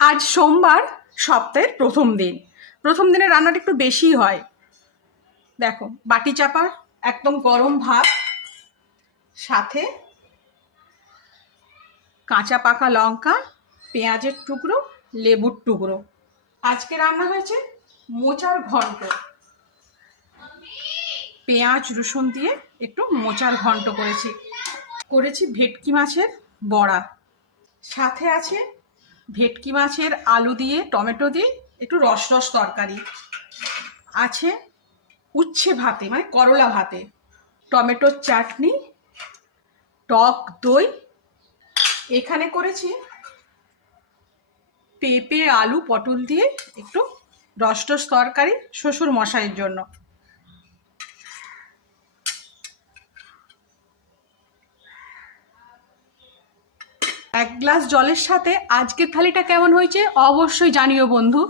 আজ সোমবার সপ্তাহের প্রথম দিন। প্রথম দিনে রান্নাটা একটু বেশি হয়। দেখো, বাটি চাপা, একদম গরম ভাত, সাথে কাঁচা পাকা লঙ্কা, পেঁয়াজের টুকরো, লেবুর টুকরো। আজকে রান্না হয়েছে মোচার ঘন্ট। পেঁয়াজ, রসুন দিয়ে একটু মোচার ঘন্ট করেছি। করেছি ভেটকি মাছের বড়া। সাথে আছে ভেটকি মাছের আলু দিয়ে টমেটো দিয়ে একটু রস রস তরকারি। আছে উচ্ছে ভাতে মানে করলা ভাতে। টমেটোর চাটনি, টক দই। এখানে করেছি পেঁপে, আলু, পটল দিয়ে একটু রস রস তরকারি শ্বশুর মশাইয়ের জন্য। এক গ্লাস জলের সাথে আজকের থালিটা কেমন হয়েছে অবশ্যই জানিও বন্ধু।